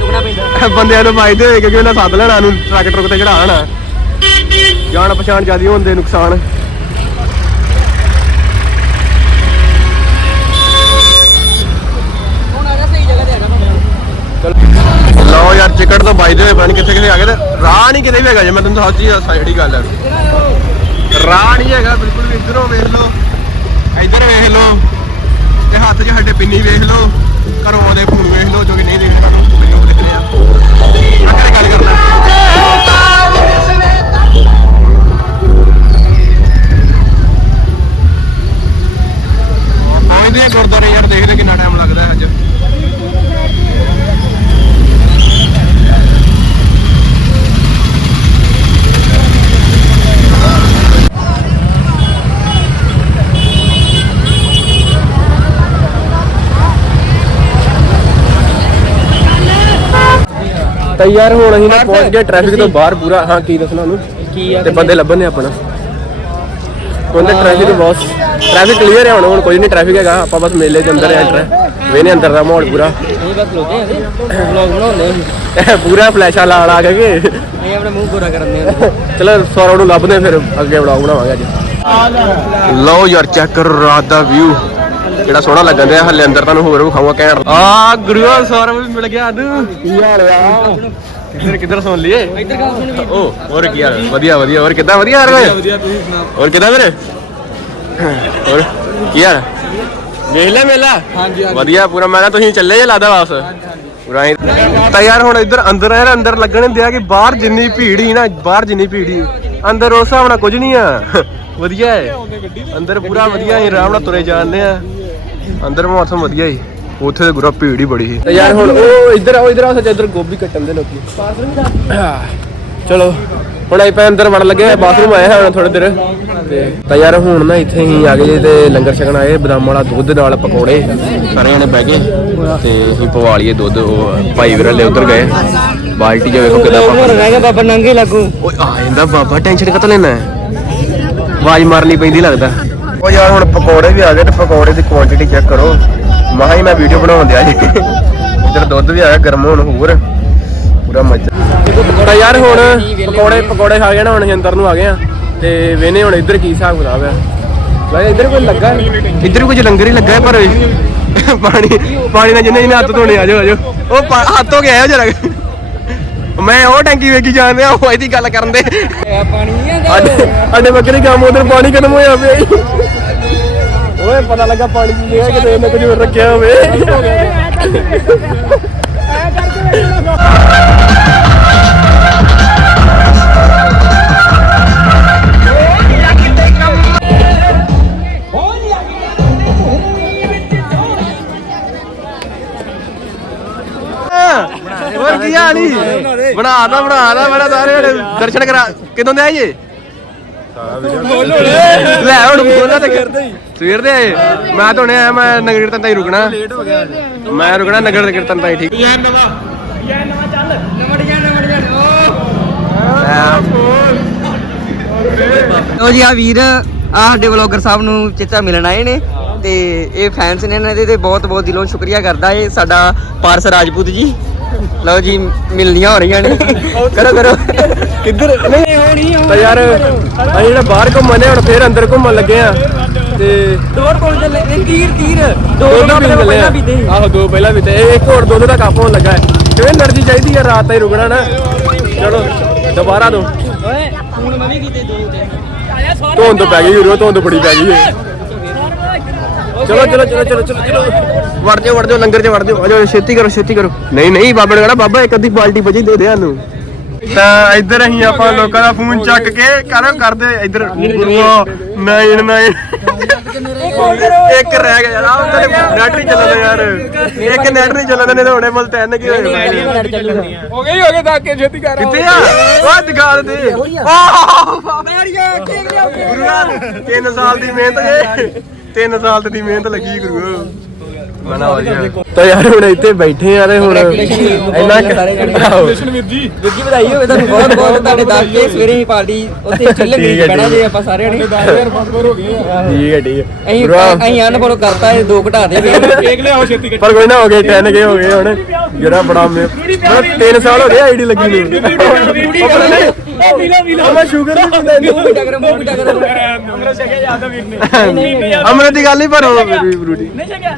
S4: ਲੁਕਣਾ ਪੈਂਦਾ।
S1: ਬੰਦਿਆਂ ਨੂੰ ਵਾਜਦੇ ਹੋਏ ਕਿਉਂਕਿ ਉਹਨਾਂ ਸੱਦ ਲੈਣਾ ਨੂੰ ਟਰੱਕ ਟਰੁੱਕ ਤੇ ਚੜਾਉਣਾ ਜਾਣ ਪਛਾਣ ਜਿਆਦੀ ਹੁੰਦੇ ਨੁਕਸਾਨ।
S4: ਹੁਣ ਮੈਂ
S1: ਲਓ ਯਾਰ ਚਿਕਟ ਤੋਂ ਵੱਜਦੇ ਹੋਏ ਪਤਾ ਕਿੱਥੇ ਕਿੱਥੇ ਆ ਗਏ ਤੇ ਰਾਹ ਨਹੀਂ ਕਿਤੇ ਵੀ ਹੈਗਾ ਜੇ ਮੈਂ ਤੁਹਾਨੂੰ ਸੱਚੀ ਜਿਹੜੀ ਗੱਲ ਹੈ ਰਾਹ ਨਹੀਂ ਹੈਗਾ ਬਿਲਕੁਲ ਵੀ ਇੱਧਰੋਂ ਵੇਖ ਲਓ। ਇੱਧਰ ਵੇਖ ਲਓ, ਤੇ ਹੱਥ 'ਚ ਸਾਡੇ ਪਿੰਨੀ ਵੇਖ ਲਓ, ਘਰੋਂ ਆਉਂਦੇ ਫੋਨ ਵੇਖ ਲਓ, ਜੋ ਕਿ ਨਹੀਂ ਦੇਖਦੇ ਤੁਹਾਨੂੰ ਮੈਨੂੰ ਦਿਖ ਰਿਹਾ ਅੱਗੇ ਗੱਲ ਤਾਂ ਯਾਰ ਹੁਣ ਅਸੀਂ ਨਾ ਪਹੁੰਚ ਗਏ ਟ੍ਰੈਫਿਕ ਤੋਂ ਬਾਹਰ ਪੂਰਾ। ਹਾਂ ਕੀ ਦੱਸਣਾ ਉਹਨੂੰ
S4: ਕੀ ਆ
S1: ਤੇ ਬੰਦੇ ਲੱਭਣ ਨੇ ਆਪਣਾ। ਉਹਨੇ ਟ੍ਰੈਫਿਕ ਬਹੁਤ ਟ੍ਰੈਫਿਕ ਕਲੀਅਰ ਹੈ ਹੁਣ ਹੁਣ ਕੋਈ ਨਹੀਂ ਟ੍ਰੈਫਿਕ ਹੈਗਾ। ਆਪਾਂ ਬਸ ਮੇਲੇ ਦੇ ਅੰਦਰ ਐਂਟਰ ਵੇਨੇ ਅੰਦਰ ਦਾ ਮਾਹੌਲ ਪੂਰਾ।
S4: ਇਹ ਬਸ ਲੋਕੇ *laughs* ਆ ਵਲੌਗ ਬਣਾਉਂਦੇ
S1: ਇਹ ਪੂਰਾ ਫਲੈਸ਼ਾਂ ਲਾ ਲਾ ਕੇ?
S4: ਅਸੀਂ ਆਪਣੇ ਮੂੰਹ ਗੋਰਾ ਕਰਨ
S1: ਚਲੋ ਸੌਰਵ ਨੂੰ ਲੱਭਦੇ ਫਿਰ ਅੱਗੇ ਵਲੌਗ ਬਣਾਵਾਂਗੇ ਅੱਜ। ਲਓ ਯਾਰ ਚੈੱਕ ਕਰੋ ਰਾਤ ਦਾ ਵਿਊ ਜਿਹੜਾ ਸੋਹਣਾ ਲੱਗਣ ਦਿਆ ਹੱਲੇ ਅੰਦਰ ਤੁਹਾਨੂੰ ਹੋਰ ਵਿਖਾਊਗਾ ਕਹਿਣ ਆ ਗੁਰੂਆ ਸੌਰਵ ਵੀ ਮਿਲ ਗਿਆ ਅਨੂ ਕੀ ਹਾਲ ਆ ਕਿੱਧਰ ਕਿੱਧਰ ਸੁਣ ਲਈਏ?
S4: ਇੱਧਰ ਗੱਲ ਸੁਣ ਵੀ
S1: ਓ ਹੋਰ ਕੀ ਹਾਲ ਵਧੀਆ ਵਧੀਆ। ਹੋਰ ਕਿੱਦਾਂ ਵਧੀਆ ਯਾਰ ਵਧੀਆ ਤੁਸੀਂ ਸੁਣਾਓ? ਹੋਰ ਕਿੱਦਾਂ ਵੀਰੇ? ਹੋਰ ਕੀ ਹਾਲ ਵੇਖ ਲੈ ਮੇਲਾ। ਹਾਂਜੀ ਵਧੀਆ ਪੂਰਾ ਮੈਂ ਨਾ ਤੁਸੀਂ ਚੱਲੇ ਜੇ ਲੱਗਦਾ ਵਾਪਸ? ਪੂਰਾ ਹੀ ਤਾਂ ਯਾਰ ਹੁਣ ਇੱਧਰ ਅੰਦਰ ਯਾਰ ਅੰਦਰ ਲੱਗਣ ਦਿਆ ਕਿ ਬਾਹਰ ਜਿੰਨੀ ਭੀੜ ਹੀ ਨਾ ਬਾਹਰ ਜਿੰਨੀ ਭੀੜ ਹੀ ਅੰਦਰ ਉਸ ਹਿਸਾਬ ਨਾਲ ਕੁਝ ਨਹੀਂ ਆ। ਵਧੀਆ ਹੈ ਅੰਦਰ ਪੂਰਾ ਵਧੀਆ ਹੀ ਆਰਾਮ ਨਾਲ ਤੁਰੇ ਜਾਂਦੇ ਆ। ਅੰਦਰ ਮੌਸਮ ਵਧੀਆ ਹੀ ਉੱਥੇ ਤੇ ਗੁਰਾ ਭੀੜ ਹੀ ਬੜੀ ਸੀ। ਤੇ ਯਾਰ ਹੁਣ ਉਹ ਇੱਧਰ ਆਓ ਇੱਧਰ ਆਓ ਸੱਚ ਇੱਧਰ ਗੋਭੀ ਕੱਟਣ ਦੇ ਲੋਕੀ। ਚਲੋ ਹੁਣ ਆਈ ਪੈ ਅੰਦਰ ਵੜ ਲੱਗੇ ਬਾਥਰੂਮ ਆਏ ਹਾਂ ਥੋੜੇ ਦੇਰ। ਤੇ ਤਾਂ ਯਾਰ ਹੁਣ ਨਾ ਇੱਥੇ ਹੀ ਆ ਗਏ ਤੇ ਲੰਗਰ ਛਕਣ ਆਏ ਬਦਾਮ ਵਾਲਾ ਦੁੱਧ ਨਾਲ ਪਕੌੜੇ। ਸਾਰੇ ਜਣੇ ਬਹਿ ਗਏ ਤੇ ਅਸੀਂ ਪਵਾ ਲਈਏ ਦੁੱਧ ਉਹ ਭਾਈ ਵੀਰਲੇ ਉਧਰ ਗਏ। ਬਾਲਟੀ ਚ ਵੇਖੋ ਕਿਦਾਂ
S4: ਹੋਰ ਰਹਿ ਗਿਆ ਬਾਬਾ ਨੰਗੇ ਲੱਗੂ।
S1: ਓਏ ਆ ਜਾਂਦਾ ਬਾਬਾ ਟੈਨਸ਼ਨ ਕਤ ਲੈਣਾ ਆਵਾਜ਼ ਮਾਰਨੀ ਪੈਂਦੀ ਲੱਗਦਾ। ਓ ਯਾਰ ਹੁਣ ਪਕੌੜੇ ਵੀ ਆ ਗਏ ਤੇ ਪਕੌੜੇ ਦੀ ਕੁਆਂਟੀਟੀ ਚੈੱਕ ਕਰੋ। ਮਹਾ ਹੀ ਮੈਂ ਵੀਡੀਓ ਬਣਾਉਣ ਦਿਆ ਜੀ ਇੱਧਰ ਦੁੱਧ ਵੀ ਆ ਗਿਆ ਗਰਮ ਹੋਣ ਹੋਰ। ਪੂਰਾ ਮੱਜਾ। ਤਾਂ ਯਾਰ ਹੁਣ ਪਕੌੜੇ ਪਕੌੜੇ ਖਾ ਗਏ ਨਾ ਹੁਣ ਅੰਦਰ ਨੂੰ ਆ ਗਏ ਆ। ਤੇ ਵੇਨੇ ਹੁਣ ਇੱਧਰ ਕੀ ਹਿਸਾਬ ਕਿਤਾਬ ਆ। ਵੈਸੇ ਇੱਧਰ ਕੋਈ ਲੱਗਾ ਇੱਧਰ ਵੀ ਕੁਝ ਲੰਗਰ ਹੀ ਲੱਗਾ ਪਰ ਪਾਣੀ ਪਾਣੀ ਨਾਲ ਜਿੰਨੇ ਜਿਹਨੇ ਹੱਥ ਧੋਣੇ ਆ ਜਾਓ ਆ ਜਾਓ ਉਹ ਹੱਥ ਹੋ ਕੇ ਆਇਆ ਜਰਾ। ਮੈਂ ਉਹ ਟੈਂਕੀ ਵੇਖੀ ਜਾਂਦੇ ਆ ਉਹ ਇਹਦੀ ਗੱਲ ਕਰਨ ਦੇ।
S4: ਪਾਣੀ ਨਹੀਂ
S1: ਸਾਡੇ ਸਾਡੇ ਬੱਕਰੀ ਕੰਮ ਉਧਰ ਪਾਣੀ ਖਤਮ ਹੋਇਆ ਪਿਆ। ਓਏ ਪਤਾ ਲੱਗਾ ਪਾਣੀ ਦੀ ਜਗ੍ਹਾ ਕਿਤੇ ਇਹਨੇ ਕੁਝ ਰੱਖਿਆ ਹੋਵੇ। ਕੀ ਹਾਲ ਈ ਬਣਾ ਦਾ ਬਣਾ ਦਾ ਬੜਾ ਸਾਰੇ ਜਿਹੜੇ ਦਰਸ਼ਨ ਕਰਾ ਕਿਦੋਂ ਦੇ ਆਈਏ ਲੈ ਹੁਣ ਬੋਲਣਾ ਤਾਂ ਸਵੇਰ ਦੇ ਆਏ। ਮੈਂ ਤਾਂ ਹੁਣੇ ਆਇਆ ਮੈਂ ਨਗਰ ਕੀਰਤਨ ਤਾਈ ਰੁਕਣਾ। ਮੈਂ ਰੁਕਣਾ ਨਗਰ ਕੀਰਤਨ ਤਾਈ ਠੀਕ।
S4: ਲੋ ਜੀ ਆ ਵੀਰ ਆ ਸਾਡੇ ਵਲੌਗਰ ਸਾਹਿਬ ਨੂੰ ਚੇਚਾ ਮਿਲਣ ਆਏ ਨੇ ਤੇ ਇਹ ਫੈਨਸ ਨੇ ਇਹਨਾਂ ਦੇ ਤੇ ਬਹੁਤ ਬਹੁਤ ਦਿਲੋਂ ਸ਼ੁਕਰੀਆ ਕਰਦਾ ਇਹ ਸਾਡਾ ਪਾਰਸ ਰਾਜਪੂਤ ਜੀ। ਲਓ ਜੀ ਮਿਲਣੀਆਂ ਹੋ ਰਹੀਆਂ ਨੇ। ਕਰੋ ਕਰੋ।
S1: ਕਿੱਧਰ? ਨਹੀਂ
S4: ਹੋਣੀ
S1: ਤਾਂ ਯਾਰ ਆ ਜਿਹੜਾ ਬਾਹਰ ਘੁੰਮਣ ਨੇ ਹੁਣ ਫੇਰ ਅੰਦਰ ਘੁੰਮਣ ਲੱਗੇ ਆ। ਤੇ
S4: ਦੋਰ ਕੋਲ ਚੱਲੇ ਇਹ ਤੀਰ ਤੀਰ। ਦੋ ਦੋ ਪਹਿਲਾਂ ਵੀ ਤੇ
S1: ਆਹੋ ਦੋ ਪਹਿਲਾਂ ਵੀ ਤੇ ਇੱਕ ਹੋਰ ਦੋ ਦਾ ਕੱਪ ਹੋਣ ਲੱਗਾ ਹੈ। ਕਿਵੇਂ એનર્ਜੀ ਚਾਹੀਦੀ ਆ ਰਾਤ ਤਾਈ ਰੁਕਣਾ ਨਾ? ਚਲੋ ਦੁਬਾਰਾ ਦੋ।
S4: ਓਏ ਹੁਣ ਮੈਂ ਵੀ ਕਿਤੇ ਦੋ ਤੇ
S1: ਧੋਣ ਤੋਂ ਪੈ ਗਈ ਯੂਰੋ ਧੋਣ ਤੋਂ ਬੜੀ ਪੈ ਗਈ ਹੈ ਚਲੋ ਚਲੋ ਚਲੋ ਚਲੋ ਚਲੋ ਚਲੋ। ਵੜ ਜਾਓ ਵੜ ਜਾਓ ਲੰਗਰ 'ਚ ਵੜ ਜਾਓ। ਆ ਜਾਓ ਛੇਤੀ ਕਰੋ ਛੇਤੀ ਕਰੋ। ਨਹੀਂ ਨਹੀਂ ਬਾਬੇ ਨੇ ਕਹਿਣਾ ਬਾਬਾ ਇੱਕ ਅੱਧੀ ਬਾਲਟੀ ਬਚੀ ਦੇ ਦੇ ਸਾਨੂੰ। ਤਾਂ ਇੱਧਰ ਅਸੀਂ ਆਪਾਂ ਲੋਕਾਂ ਦਾ ਫੋਨ ਚੱਕ ਕੇ ਕਰੋ ਕਰਦੇ ਇੱਧਰ ਗੁਰੂਆ ਨਹੀਂ ਇੱਕ ਰਹਿ ਗਿਆ ਯਾਰ ਆਹ ਨੈਟ ਨਹੀਂ ਚੱਲਦਾ ਯਾਰ। ਇੱਕ ਨੈਟ ਨਹੀਂ ਚੱਲਦਾ ਨਹੀਂ ਤਾਂ ਹੁਣੇ ਮੁੱਲ ਤਿੰਨ ਕੀ ਹੋਏ?
S3: ਹੋ ਗਈ ਹੋ ਗਈ ਤਾਂ ਕੇ ਛੇਤੀ ਕਰ
S1: ਕਿੱਥੇ ਆ? ਉਹ ਦਿਖਾ ਦੇ ਆਹ ਗੁਰੂਆ ਤਿੰਨ ਸਾਲ ਦੀ ਮਿਹਨਤ ਜੇ। ਤਿੰਨ ਸਾਲ ਦੀ ਮਿਹਨਤ ਲੱਗੀ ਗੁਰੂ ਮਨਾ ਹੋ ਗਿਆ ਤਾਂ ਯਾਰ ਹੁਣ ਇੱਥੇ ਬੈਠੇ ਆ ਤੇ ਹੁਣ ਇੰਨਾ ਆਹੋ।
S3: ਵੀਰ ਜੀ
S4: ਵੀਰ ਜੀ ਵਧਾਈ ਹੋਵੇ ਤੁਹਾਨੂੰ ਬਹੁਤ ਬਹੁਤ ਤੁਹਾਡੇ ਦੱਸ ਕੇ ਸਵੇਰੇ ਹੀ ਪਾਰਟੀ ਉੱਥੇ ਚੱਲਣਗੇ
S1: ਠੀਕ ਹੈ,
S4: ਬਣਾ ਜੇ ਆਪਾਂ ਸਾਰਿਆਂ ਨੇ
S3: ਯਾਰ ਫਸਬਰ ਹੋ ਗਏ ਆ
S1: ਠੀਕ ਹੈ ਠੀਕ ਹੈ
S4: ਅਸੀਂ ਅਸੀਂ ਅਨਫੋਲੋ ਕਰਤਾ ਇਹ ਦੋ ਘਟਾ ਦੇ ਵੀ
S3: ਕੇਕ ਲਿਆਓ ਛੇਤੀ
S1: ਪਰ ਕੋਈ ਨਾ ਹੋ ਗਏ 10 ਕੇ ਹੋ ਗਏ ਹੁਣ ਜਿਹੜਾ ਬੜਾ ਮੇ- ਮਤਲਬ ਤਿੰਨ ਸਾਲ ਹੋ ਗਏ ਆਈਡੀ ਲੱਗੀ ਨੂੰ
S3: ਉਹ
S1: ਮੈਂ ਸ਼ੂਗਰ ਨਹੀਂ ਪੀਂਦਾ ਇਹਨੂੰ।
S4: ਮਿੱਠਾ ਕਰੋ ਮਿੱਠਾ ਕਰੋ
S3: ਅੰਗਰੇਜ਼ ਛਕਿਆ ਜਾਂਦਾ ਵੀਰ ਨੇ
S1: ਅਮਰਤ ਦੀ ਗੱਲ ਨਹੀਂ ਪਰ ਉਹ ਬਰੂਟੀ
S3: ਨਹੀਂ ਛਕਿਆ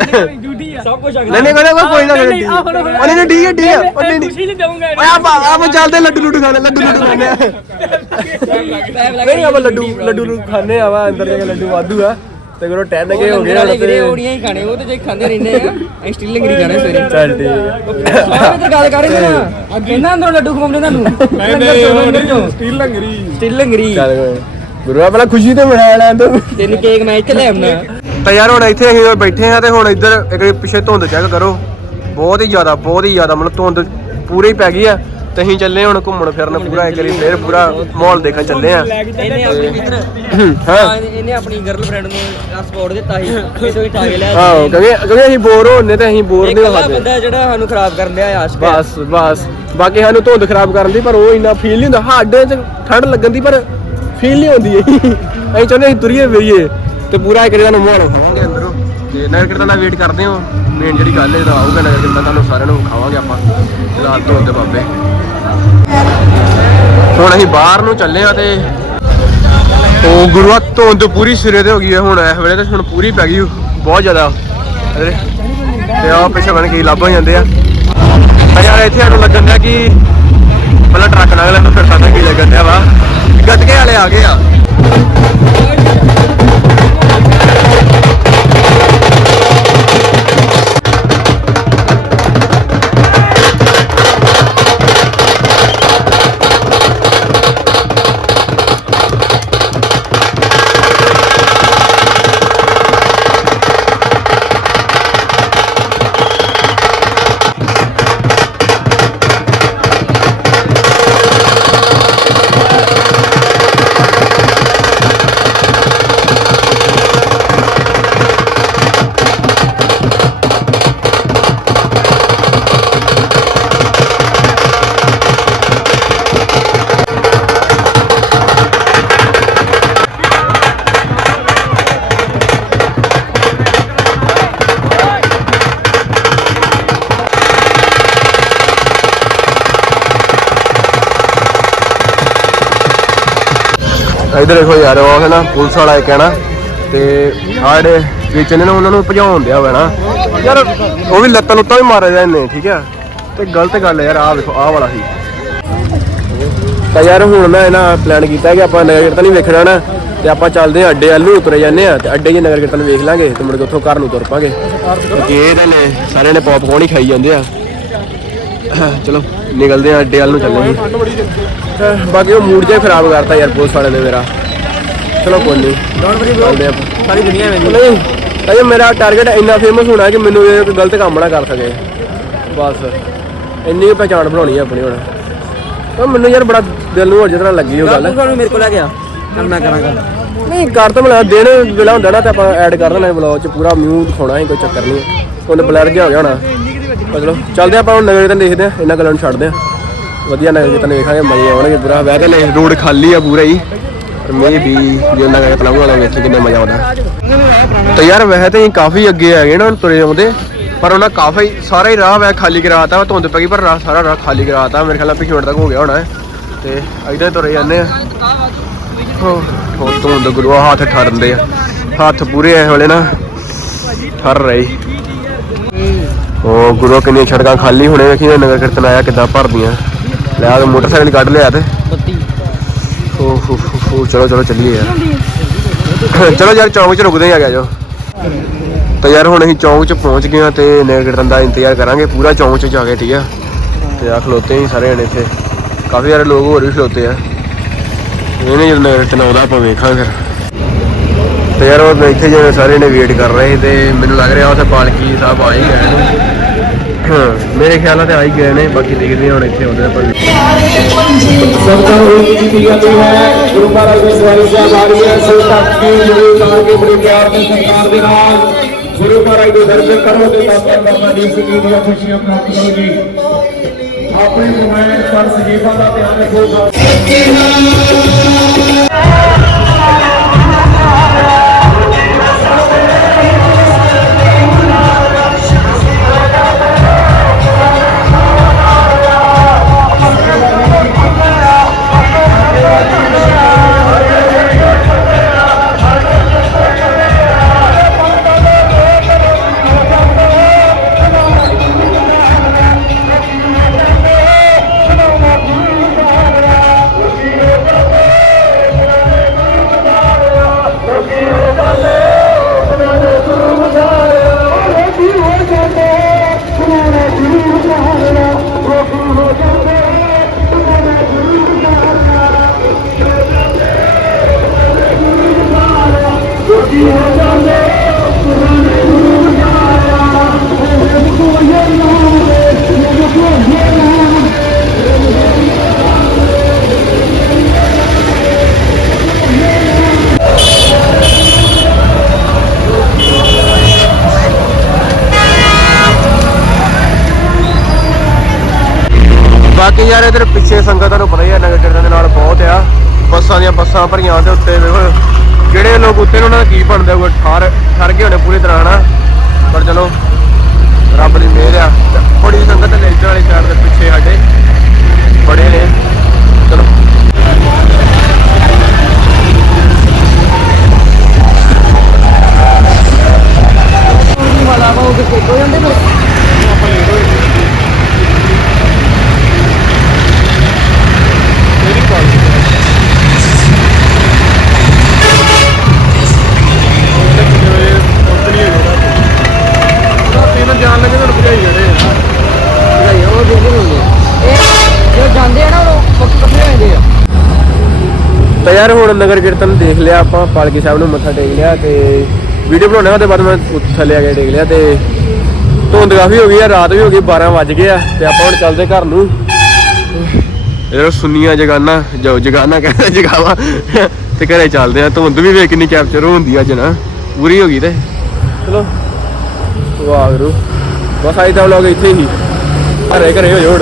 S3: ਡਿਊਟੀ ਆ।
S4: ਸਭ ਕੁਝ
S1: ਨਹੀਂ ਨਹੀਂ ਕੋਈ ਨਾ, ਕੋਈ ਨਾ। ਕੋਈ ਨਾ ਉਹ ਨਹੀਂ ਨਹੀਂ, ਠੀਕ ਹੈ ਠੀਕ ਹੈ। ਉਹ ਨਹੀਂ ਨਹੀਂ
S3: ਖੁਸ਼ੀ ਨਹੀਂ ਦਊਂਗਾ
S1: ਓਏ ਆਪਾਂ ਆਪਾਂ ਚੱਲਦੇ ਲੱਡੂ ਲੱਡੂ ਖਾਣੇ ਲੱਡੂ ਲੱਡੂ ਖਾਣੇ। ਆ ਨਹੀਂ ਆਪਾਂ ਲੱਡੂ ਲੱਡੂ ਨੂੰ ਖਾਣੇ ਆ ਵਾ ਅੰਦਰ ਜਾ ਕੇ ਲੱਡੂ ਵਾਧੂ ਆ। ਤੇ ਕਰੋ 10 ਕੇ ਹੋ ਗਏ ਹੁਣ
S4: ਵੀਰੇ
S1: ਤੇ।
S4: ਓੜੀਆਂ ਹੀ ਖਾਣੇ ਉਹ ਤੇ ਜੇ ਖਾਂਦੇ ਰਹਿੰਦੇ ਆ। ਅਸੀਂ ਸਟਿਲਿੰਗ ਨਹੀਂ ਖਾਣੇ ਸਵੇਰੇ।
S1: ਚੱਲ ਠੀਕ ਹੈ
S4: ਤੇ ਗੱਲ ਕਰ ਰਹੇ ਨਾ ਕਹਿੰਦਾ ਅੰਦਰੋਂ ਲੱਡੂ ਖਵਾਉਂਦੇ ਤੁਹਾਨੂੰ?
S3: ਸਟੀਲ ਲੰਗਰੀ।
S4: ਸਟਿਲਿੰਗ
S1: ਚੱਲ ਕੋਈ ਗੁਰੂ ਆਪਣਾ ਖੁਸ਼ੀ ਤੇ ਮਨਾ ਲੈਣ ਦੋ।
S4: ਤੈਨੂੰ ਕੇਕ ਮੈਂ ਇੱਥੇ ਲੈ ਆਉਣਾ।
S1: ਤਾਂ ਯਾਰ ਹੁਣ ਇੱਥੇ ਅਸੀਂ ਬੈਠੇ ਆ ਤੇ ਹੁਣ ਇੱਧਰ ਇੱਕ ਪਿੱਛੇ ਧੁੰਦ ਚੈੱਕ ਕਰੋ। ਬਹੁਤ ਹੀ ਜ਼ਿਆਦਾ ਬਹੁਤ ਹੀ ਜ਼ਿਆਦਾ ਮਤਲਬ ਧੁੰਦ ਪੂਰੀ ਪੈ ਗਈ ਆ। ਤੇ ਅਸੀਂ ਚੱਲੇ ਹੁਣ ਘੁੰਮਣ ਫਿਰਨ ਪੂਰਾ ਇੱਕ ਵਾਰੀ ਫੇਰ ਪੂਰਾ ਮਾਹੌਲ ਦੇਖਣ ਚੱਲੇ ਆ
S4: ਇਹਨੇ ਆਪਣੀ ਮਿੱਤਰ *coughs*
S1: ਹਾਂ।
S4: ਹਾਂ ਇਹਨੇ ਆਪਣੀ ਗਰਲਫ੍ਰੈਂਡ ਨੂੰ ਸਪੋਰਟ ਦਿੱਤਾ ਸੀ। ਇਦੋਂ ਹੀ ਠਾ ਕੇ ਲਿਆ
S1: ਕਿਉਂਕਿ ਕਿਉਂਕਿ ਅਸੀਂ ਬੋਰ ਹੋਣੇ ਤੇ ਅਸੀਂ ਬੋਰ
S4: ਇੱਕ
S1: ਨਹੀਂ
S4: ਅੱਲਾ
S1: ਹੋਦੇ
S4: ਬੰਦਾ ਜਿਹੜਾ ਸਾਨੂੰ ਖਰਾਬ ਕਰਨ ਲਿਆ ਆਸ਼ਕ। ਹੈ।
S1: ਬਸ ਬਸ। ਬਾਕੀ ਸਾਨੂੰ ਧੁੰਦ ਖਰਾਬ ਕਰਨ ਦੀ ਪਰ ਉਹ ਇੰਨਾ ਫੀਲ ਨਹੀਂ ਹੁੰਦਾ। ਸਾਡੇ ਚ ਠੰਡ ਲੱਗਣ ਦੀ ਪਰ ਫੀਲ ਨਹੀਂ ਹੁੰਦੀ। ਅਸੀਂ ਚਾਹੁੰਦੇ ਅਸੀਂ ਤੁਰੀਏ ਫਿਰੀਏ। ਤੇ ਪੂਰਾ ਇੱਕ ਜਿਹੜਾ ਨੂੰ ਮਾਹੌਲ ਖਾਵਾਂਗੇ ਅੰਦਰੋਂ। ਤੇ ਨਗਰ ਕੀਰਤਨ ਦਾ ਵੇਟ ਕਰਦੇ ਹਾਂ ਮੇਨ ਜਿਹੜੀ ਗੱਲ ਹੈ ਜਦੋਂ ਆਊਗਾ ਨਗਰ ਕੀਰਤਨ, ਤੁਹਾਨੂੰ ਸਾਰਿਆਂ ਨੂੰ ਖਾਵਾਂਗੇ ਆਪਾਂ। ਫਿਲਹਾਲ ਤੋਂ ਦੇ ਬਾਬੇ। ਹੁਣ ਅਸੀਂ ਬਾਹਰ ਨੂੰ ਚੱਲੇ ਆ ਤੇ ਉਹ ਗੁਰੂਆ ਧੁੰਦ ਪੂਰੀ ਸਿਰੇ ਤੇ ਹੋ ਗਈ ਹੈ ਹੁਣ, ਇਸ ਵੇਲੇ ਤੇ ਹੁਣ ਪੂਰੀ ਪੈ ਗਈ, ਬਹੁਤ ਜ਼ਿਆਦਾ। ਇਹਦੇ। ਤੇ ਆ ਪਿੱਛੇ ਬਣ ਕੇ ਲੱਭ ਹੋ ਜਾਂਦੇ ਆ। ਆ ਯਾਰ ਇੱਥੇ ਸਾਨੂੰ ਲੱਗਣ ਡਿਆ ਕਿ ਪਹਿਲਾਂ ਟਰੱਕ ਨਾਲ ਲੈਣ ਫਿਰ ਸਾਡਾ ਕੀ ਲੱਗਣ ਡਿਆ ਵਾ। ਗੱਟਕੇ ਵਾਲੇ ਆ ਗਏ ਆ। ਇਧਰ ਦੇਖੋ ਯਾਰ, ਉਹ ਹੈ ਨਾ, ਪੁਲਿਸ ਵਾਲਾ ਇਹ ਕਹਿਣਾ ਤੇ ਆ ਵੇਚਣੇ ਨੇ ਉਹਨਾਂ ਨੂੰ ਭਜਾਉਣ ਦਿਆ ਹੋਇਆ ਨਾ। ਯਾਰ, ਉਹ ਵੀ ਲੱਤਾਂ ਲੁੱਤਾਂ ਵੀ ਮਾਰੇ ਜਾਂਦੇ ਠੀਕ ਆ? ਤੇ ਗਲਤ ਗੱਲ ਯਾਰ ਆ ਵੇਖੋ, ਆਹ ਵਾਲਾ ਸੀ। ਤਾਂ ਯਾਰ, ਹੁਣ ਮੈਂ ਨਾ ਪਲਾਨ ਕੀਤਾ ਕਿ ਆਪਾਂ ਨਗਰ ਕੀਰਤਨ ਹੀ ਵੇਖਣਾ ਨਾ, ਤੇ ਆਪਾਂ ਚੱਲਦੇ ਹਾਂ ਅੱਡੇ ਵੱਲ ਨੂੰ ਉਤਰੇ ਜਾਂਦੇ ਆ ਤੇ ਅੱਡੇ 'ਚ ਨਗਰ ਕੀਰਤਨ ਵੇਖ ਲਾਂਗੇ, ਤੇ ਮੁੜ ਕੇ ਉੱਥੋਂ ਘਰ ਨੂੰ ਤੁਰ ਪਾਂਗੇ। ਕਿ ਇਹਦੇ ਨੇ, ਸਾਰਿਆਂ ਨੇ ਪੌਪਕੌਰਨ ਹੀ ਖਾਈ ਜਾਂਦੇ ਆ। ਚਲੋ, ਨਿਕਲਦੇ ਆ ਅੱਡੇ ਵੱਲ ਨੂੰ ਚੱਲੇ ਬਾਕੀ ਉਹ ਮੂਡ ਜਿਹਾ ਖਰਾਬ ਕਰਤਾ ਯਾਰ ਪੁਲਿਸ ਵਾਲੇ ਨੇ ਮੇਰਾ। ਚਲੋ ਕੋਈ ਨਹੀਂ ਡੋਂਟ ਵਰੀ ਬ్రో
S3: ਸਾਰੀ ਦੁਨੀਆ ਵਿੱਚ
S1: ਨਹੀਂ ਅਜੇ ਮੇਰਾ ਟਾਰਗੇਟ ਇੰਨਾ ਫੇਮਸ ਹੋਣਾ ਕਿ ਮੈਨੂੰ ਇਹ ਕੋਈ ਗਲਤ ਕੰਮ ਨਾ ਕਰ ਸਕੇ। ਬਸ। ਇੰਨੀ ਪਹਿਚਾਣ ਬਣਾਉਣੀ ਹੈ ਆਪਣੀ ਹੁਣ। ਤਾਂ ਮੈਨੂੰ ਯਾਰ ਬੜਾ ਦਿਲ ਨੂੰ ਜਿਹਾ ਤਰ੍ਹਾਂ ਲੱਗੀ ਉਹ ਗੱਲ।
S3: ਤੁਹਾਨੂੰ ਮੇਰੇ ਕੋਲ ਆ ਗਿਆ। ਚੱਲ ਮੈਂ ਕਰਾਂਗਾ।
S1: ਨਹੀਂ ਕਰ ਤਾਂ ਮਿਲਾ ਦਿਨ ਵੇਲਾ ਹੁੰਦਾ ਨਾ ਤੇ ਆਪਾਂ ਐਡ ਕਰ ਦੇਣਾ ਵਲੌਗ ਚ। ਪੂਰਾ ਮਿਊ ਦਿਖਾਉਣਾ ਹੈ ਕੋਈ ਚੱਕਰ ਨਹੀਂ। ਉਹਨੇ ਬਲਰ ਹੋ ਗਿਆ ਹੋਣਾ। ਪਰ ਚਲੋ ਚੱਲਦੇ ਆਪਾਂ ਹੁਣ ਨਗਰ ਕੀਰਤਨ ਦੇਖਦੇ ਆ ਇਹਨਾਂ ਗੱਲਾਂ ਨੂੰ ਛੱਡਦੇ ਆ ਵਧੀਆ ਨਗਰ ਤੈਨੂੰ ਵੇਖਾਂਗੇ ਮਜ਼ੇ ਆਉਣਗੇ ਪੂਰਾ। ਵੈਸੇ ਨੇ ਰੋਡ ਖਾਲੀ ਆ ਪੂਰਾ ਹੀ, ਪਰ ਮੇ ਵੀ ਜੇ ਨਗਰ ਕੀਰਤਨ ਆਊਗਾ ਤਾਂ ਕਿੰਨਾ ਮਜ਼ਾ ਆਉਂਦਾ। ਤੇ ਯਾਰ ਵੈਸੇ ਤਾਂ ਕਾਫੀ ਅੱਗੇ ਹੈਗੇ ਨਾ ਤੁਰੇ ਆਉਂਦੇ, ਪਰ ਉਹਨਾਂ ਕਾਫੀ ਸਾਰਾ ਹੀ ਰਾਹ ਵੈ ਖਾਲੀ ਕਰਾਤਾ ਧੁੰਦ ਪੈ ਗਈ, ਪਰ ਰਾਹ ਸਾਰਾ ਰਾਹ ਖਾਲੀ ਕਰਾਤਾ, ਮੇਰੇ ਖਿਆਲ ਨਾਲ ਪਿਛੋੜ ਤੱਕ ਹੋ ਗਿਆ ਹੋਣਾ। ਤੇ ਇਦਾਂ ਤੁਰੇ ਜਾਂਦੇ ਆ ਹੋ ਧੁੰਦ ਗੁਰੂ ਹੱਥ ਠਰਦੇ ਆ। ਹੱਥ ਪੂਰੇ ਐ ਵੇਲੇ ਨਾ, ਠਰ ਰਹੇ। ਉਹ ਗੁਰੂ, ਕਿੰਨੀਆਂ ਸੜਕਾਂ ਖਾਲੀ ਹੋਣੇ ਵੇਖੀ ਨਗਰ ਕੀਰਤਨ ਆਇਆ ਕਿੱਦਾਂ ਭਰਦੀਆਂ। ਲੈ ਆ ਮੋਟਰਸਾਈਕਲ ਕੱਢ ਲਿਆ ਤੇ। ਓ ਹੋ ਹੋ ਚਲੋ ਚਲੋ ਚੱਲੀਏ ਯਾਰ। ਚਲੋ ਯਾਰ ਚੌਂਕ 'ਚ ਰੁਕਦੇ ਆ ਗਿਆ ਜੋ ਤਾਂ ਯਾਰ ਹੁਣ ਅਸੀਂ ਚੌਂਕ 'ਚ ਪਹੁੰਚ ਗਏ ਆ ਤੇ ਕੀਰਤਨ ਦਾ ਇੰਤਜ਼ਾਰ ਕਰਾਂਗੇ ਪੂਰਾ ਚੌਂਕ 'ਚ ਜਾ ਕੇ ਠੀਕ ਆ? ਤੇ ਆ ਖਲੋਤੇ ਹੀ ਸਾਰੇ ਜਣੇ ਇੱਥੇ। ਕਾਫੀ ਸਾਰੇ ਲੋਕ ਹੋਰ ਵੀ ਖਲੋਤੇ ਆ। ਇਹਨੇ ਜਦੋਂ ਕੀਰਤਨ ਆਉਂਦਾ ਆਪਾਂ ਵੇਖਾਂਗੇ ਫਿਰ। ਤੇ ਯਾਰ ਉਹ ਇੱਥੇ ਜਿਹੜੇ ਸਾਰੇ ਨੇ ਵੇਟ ਕਰ ਰਹੇ ਤੇ ਮੈਨੂੰ ਲੱਗ ਰਿਹਾ ਉੱਥੇ ਪਾਲਕੀ ਸਾਹਿਬ ਆ ਹੀ ਗਏ ਨੇ। ਹਾਂ, ਮੇਰੇ ਖਿਆਲ ਨਾਲ ਤੇ ਆ ਹੀ ਗਏ ਨੇ ਬਾਕੀ ਦੇਖਦੇ ਹਾਂ ਹੁਣ ਇੱਥੇ ਆਉਂਦੇ ਆਪਾਂ
S5: ਸਰਕਾਰ ਹੋਈ ਕੀਤੀ ਹੈ ਗੁਰੂ ਮਹਾਰਾਜ ਦੀ ਸਵਾਰੀ ਸਾਹਿਬ ਆ ਰਹੀ ਹੈ ਸੋ ਤੱਕ ਕੀ ਗੁਰੂ ਤਾਂ ਕਿ ਬੜੇ ਪਿਆਰ ਦੇ ਸਰਕਾਰ ਦੇ ਨਾਲ ਗੁਰੂ ਮਹਾਰਾਜ ਦੇ ਦਰਸ਼ਨ ਕਰੋ ਤੇ ਤਾਂ ਬਾਬਾ ਦੀਪ ਸਿੰਘ ਜੀ ਦੀਆਂ ਖੁਸ਼ੀਆਂ ਪ੍ਰਾਪਤ ਕਰੋ ਜੀ। ਆਪਣੀ ਕਮਾਇਣ ਪਰ ਸਜੀਵਾਂ ਦਾ ਧਿਆਨ ਰੱਖੋ।
S1: ਬਾਕੀ ਯਾਰ ਇਧਰ ਪਿੱਛੇ ਸੰਗਤ ਤੁਹਾਨੂੰ ਪਤਾ ਹੀ ਹੈ ਨਗਰ ਕੀਰਤਨ ਦੇ ਨਾਲ ਬਹੁਤ ਆ। ਬੱਸਾਂ ਦੀਆਂ ਬੱਸਾਂ ਭਰੀਆਂ ਤੇ ਉੱਤੇ ਵੇਖੋ, ਜਿਹੜੇ ਲੋਕ ਉੱਤੇ ਉਹਨਾਂ ਦਾ ਕੀ ਬਣਦਾ ਹੋਊਗਾ? ਠਰ ਠਰ ਗਏ ਹੋਣੇ ਪੂਰੀ ਤਰ੍ਹਾਂ ਨਾ ਪਰ ਚਲੋ, ਰੱਬ ਦੀ ਮਿਹਰ ਆ। ਬੜੀ ਸੰਗਤ ਨੇ ਇੱਧਰ ਵਾਲੀ ਸਾਈਡ ਦੇ ਪਿੱਛੇ ਸਾਡੇ, ਬੜੇ ਨੇ। ਚਲੋ। ਵਾਲਾ ਉਹ ਕੋਈ ਹੁੰਦੇ ਨੇ। ਯਾਰ ਹੁਣ ਨਗਰ ਕੀਰਤਨ ਦੇਖ ਲਿਆ ਆਪਾਂ, ਪਾਲਕੀ ਸਾਹਿਬ ਨੂੰ ਮੱਥਾ ਟੇਕ ਲਿਆ ਤੇ ਵੀਡੀਓ ਬਣਾਉਣਾ ਉਹਦੇ ਬਾਅਦ ਮੈਂ ਥੱਲੇ ਆ ਕੇ ਟੇਕ ਲਿਆ ਤੇ ਧੁੰਦ ਕਾਫੀ ਹੋ ਗਈ ਆ, ਰਾਤ ਵੀ ਹੋ ਗਈ 12 ਵੱਜ ਗਏ ਆ ਤੇ ਆਪਾਂ ਹੁਣ ਚੱਲਦੇ ਘਰ ਨੂੰ। ਯਾਰ ਸੁਨੀਆਂ ਜਗਾਨਾ ਜੋ ਜਗਾਨਾ ਕਹਿੰਦੇ ਜਗਾਵਾ ਤੇ ਘਰੇ ਚੱਲਦੇ ਆ, ਧੁੰਦ ਵੀ ਵੇਖ ਕਿੰਨੀ ਕੈਪਚਰ ਹੁੰਦੀ ਆ ਅੱਜ ਨਾ, ਪੂਰੀ ਹੋ ਗਈ ਤੇ। ਚਲੋ, ਵਾਹਿਗੁਰੂ। ਬਸ ਆਈ ਦਾ ਵਲੌਗ ਇੱਥੇ ਹੀ। ਘਰੇ ਘਰੇ ਹੋ ਜੋੜ